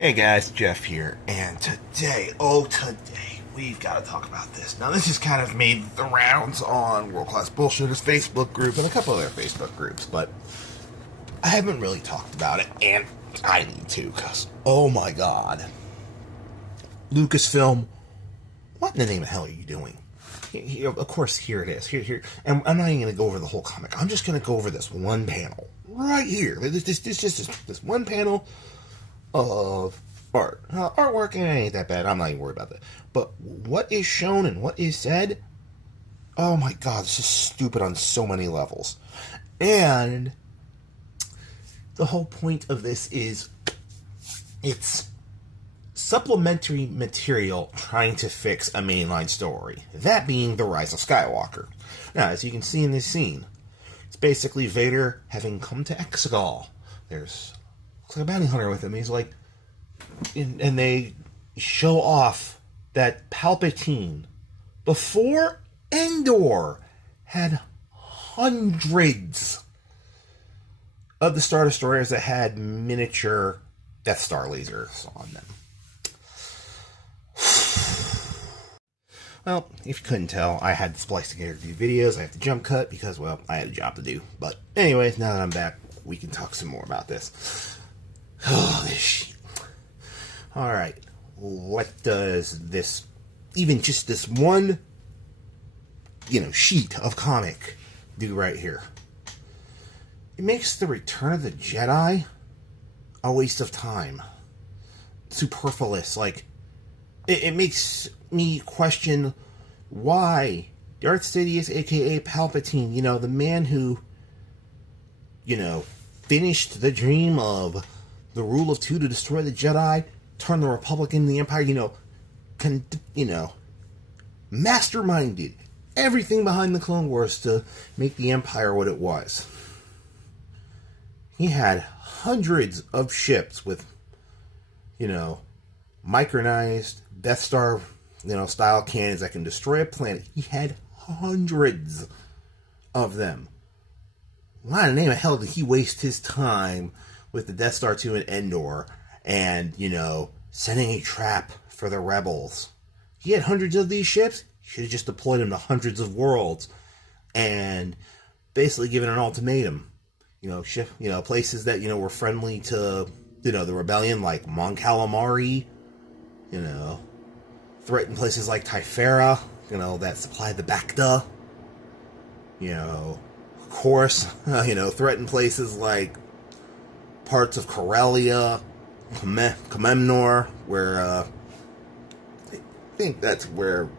Hey guys, Jeff here, and today, we've got to talk about this. Now, this has kind of made the rounds on World Class Bullshitters Facebook group and a couple other Facebook groups, but I haven't really talked about it, and I need to, because, oh my god. Lucasfilm, what in the name of hell are you doing? Here, of course, here it is. Here, and I'm not even going to go over the whole comic. I'm just going to go over this one panel right here. This one panel of art. Artwork ain't that bad. I'm not even worried about that. But what is shown and what is said, oh my god, this is stupid on so many levels. And the whole point of this is it's supplementary material trying to fix a mainline story. That being The Rise of Skywalker. Now, as you can see in this scene, it's basically Vader having come to Exegol. There's looks like a bounty hunter with him. He's like, and they show off that Palpatine, before Endor, had hundreds of the Star Destroyers that had miniature Death Star lasers on them. Well, if you couldn't tell, I had to splice together these videos. I have to jump cut because, well, I had a job to do. But anyways, now that I'm back, we can talk some more about this. Oh, this shit. Alright, what does this, even just this one, sheet of comic do right here? It makes the Return of the Jedi a waste of time. Superfluous. Like, it makes me question why Darth Sidious, aka Palpatine, the man who, finished the dream of the rule of two to destroy the Jedi, turn the Republic into the Empire, masterminded everything behind the Clone Wars to make the Empire what it was. He had hundreds of ships with, micronized Death Star, style cannons that can destroy a planet. He had hundreds of them. Why in the name of hell did he waste his time with the Death Star 2 and Endor and, setting a trap for the rebels? He had hundreds of these ships. He should have just deployed them to hundreds of worlds and basically given an ultimatum. Places that, were friendly to, the rebellion, like Mon Calamari, threatened places like Typhera, that supplied the Bacta, of course, threatened places like parts of Corellia, Comemnor, where, I think that's where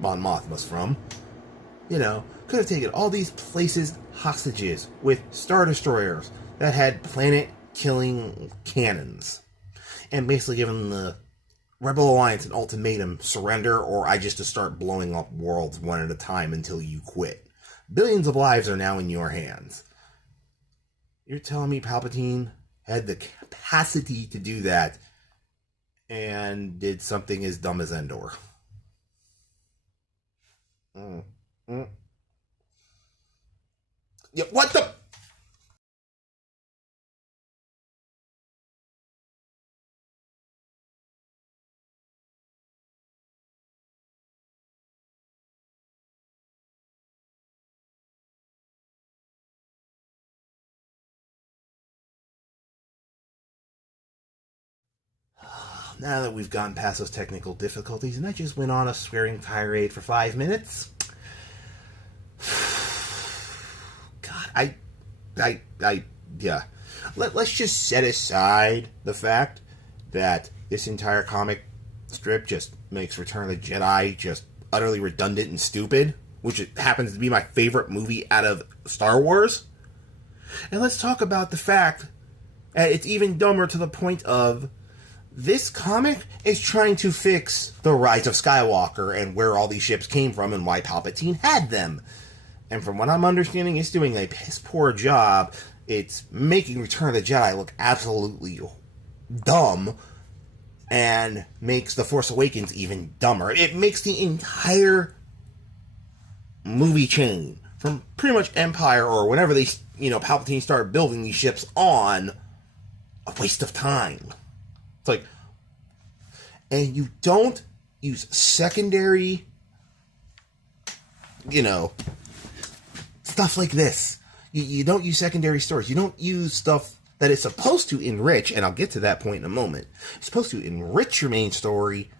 Mon Mothma's from. Could have taken all these places hostages with Star Destroyers that had planet-killing cannons, and basically given the Rebel Alliance an ultimatum: surrender, or I just start blowing up worlds one at a time until you quit. Billions of lives are now in your hands. You're telling me Palpatine had the capacity to do that and did something as dumb as Endor? Yeah, what the? Now that we've gone past those technical difficulties, and I just went on a swearing tirade for 5 minutes. God, yeah. Let's just set aside the fact that this entire comic strip just makes Return of the Jedi just utterly redundant and stupid, which it happens to be my favorite movie out of Star Wars. And let's talk about the fact that it's even dumber to the point of this comic is trying to fix the Rise of Skywalker and where all these ships came from and why Palpatine had them. And from what I'm understanding, it's doing a piss poor job. It's making Return of the Jedi look absolutely dumb and makes The Force Awakens even dumber. It makes the entire movie chain from pretty much Empire or whenever they, Palpatine started building these ships on, a waste of time. It's like, And you don't use secondary, stuff like this. You don't use secondary stories. You don't use stuff that is supposed to enrich, and I'll get to that point in a moment. It's supposed to enrich your main story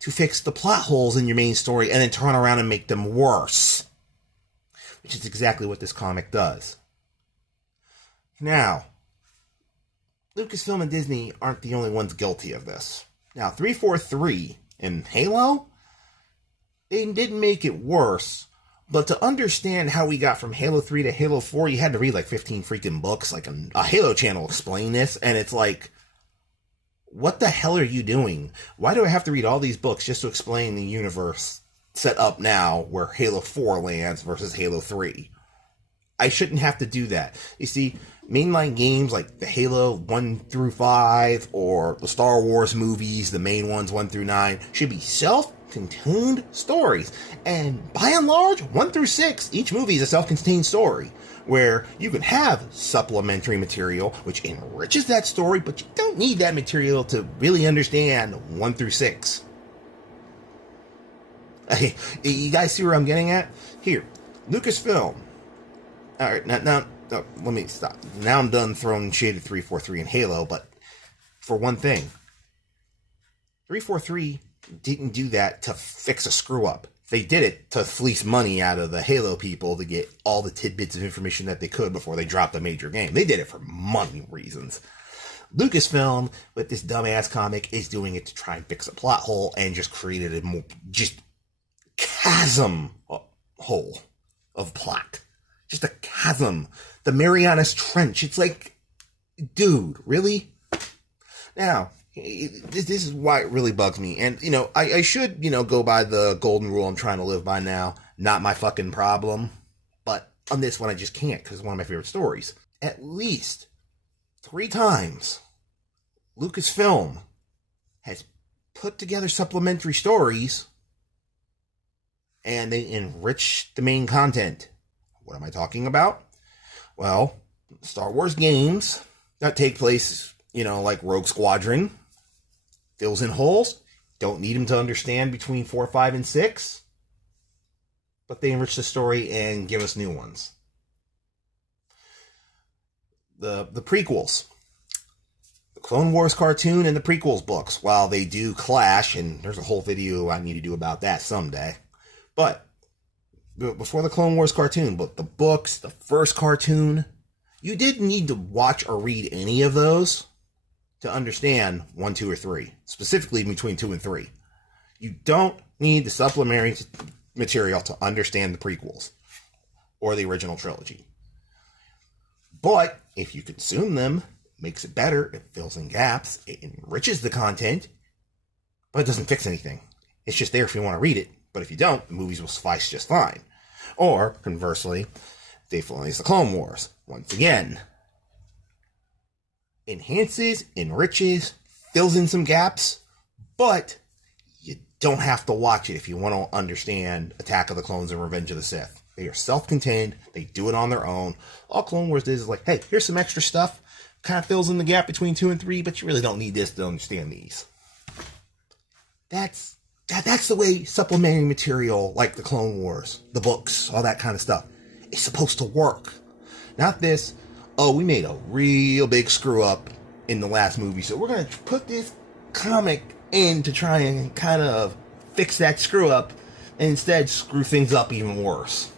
to fix the plot holes in your main story and then turn around and make them worse. Which is exactly what this comic does. Now, Lucasfilm and Disney aren't the only ones guilty of this. Now, 343 and Halo, they didn't make it worse, but to understand how we got from Halo 3 to Halo 4, you had to read like 15 freaking books, like a Halo channel explain this, and it's like, what the hell are you doing? Why do I have to read all these books just to explain the universe set up now where Halo 4 lands versus Halo 3? I shouldn't have to do that. You see, mainline games like the Halo 1 through 5 or the Star Wars movies, the main ones 1 through 9, should be self-contained stories. And by and large, 1 through 6, each movie is a self-contained story, where you can have supplementary material which enriches that story, but you don't need that material to really understand 1 through 6. You guys see where I'm getting at? Here, Lucasfilm. Alright, now, let me stop. Now I'm done throwing shade at 343 and Halo, but for one thing, 343 didn't do that to fix a screw-up. They did it to fleece money out of the Halo people to get all the tidbits of information that they could before they dropped a major game. They did it for money reasons. Lucasfilm, with this dumbass comic, is doing it to try and fix a plot hole and just created a more, just chasm hole of plot. Just a chasm. The Marianas Trench. It's like, dude, really? Now, this is why it really bugs me. And, I should, go by the golden rule I'm trying to live by now. Not my fucking problem. But on this one, I just can't because it's one of my favorite stories. At least 3 times, Lucasfilm has put together supplementary stories and they enrich the main content. What am I talking about? Well, Star Wars games that take place, like Rogue Squadron, fills in holes. Don't need them to understand between 4, 5, and 6. But they enrich the story and give us new ones. The prequels. The Clone Wars cartoon and the prequels books, while they do clash, and there's a whole video I need to do about that someday. But before the Clone Wars cartoon, but the books, the first cartoon, you didn't need to watch or read any of those to understand 1, 2, or 3. Specifically between 2 and 3. You don't need the supplementary material to understand the prequels or the original trilogy. But if you consume them, it makes it better, it fills in gaps, it enriches the content, but it doesn't fix anything. It's just there if you want to read it. But if you don't, the movies will suffice just fine. Or, conversely, Dave Filoni's The Clone Wars. Once again, enhances, enriches, fills in some gaps, but you don't have to watch it if you want to understand Attack of the Clones and Revenge of the Sith. They are self-contained. They do it on their own. All Clone Wars is like, hey, here's some extra stuff. Kind of fills in the gap between 2 and 3, but you really don't need this to understand these. That's the way supplementary material, like the Clone Wars, the books, all that kind of stuff, is supposed to work. Not this, we made a real big screw up in the last movie, so we're going to put this comic in to try and kind of fix that screw up, and instead screw things up even worse.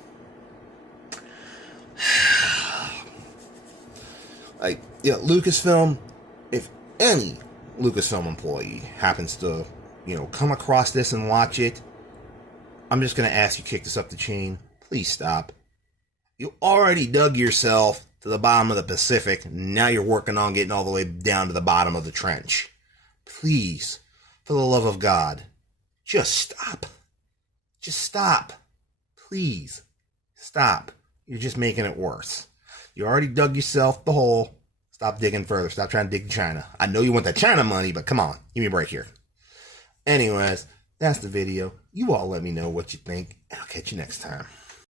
Lucasfilm, if any Lucasfilm employee happens to come across this and watch it, I'm just going to ask you to kick this up the chain. Please stop. You already dug yourself to the bottom of the Pacific. Now you're working on getting all the way down to the bottom of the trench. Please, for the love of God, just stop. Just stop. Please, stop. You're just making it worse. You already dug yourself the hole. Stop digging further. Stop trying to dig China. I know you want that China money, but come on. Give me a break here. Anyways, that's the video. You all let me know what you think, and I'll catch you next time.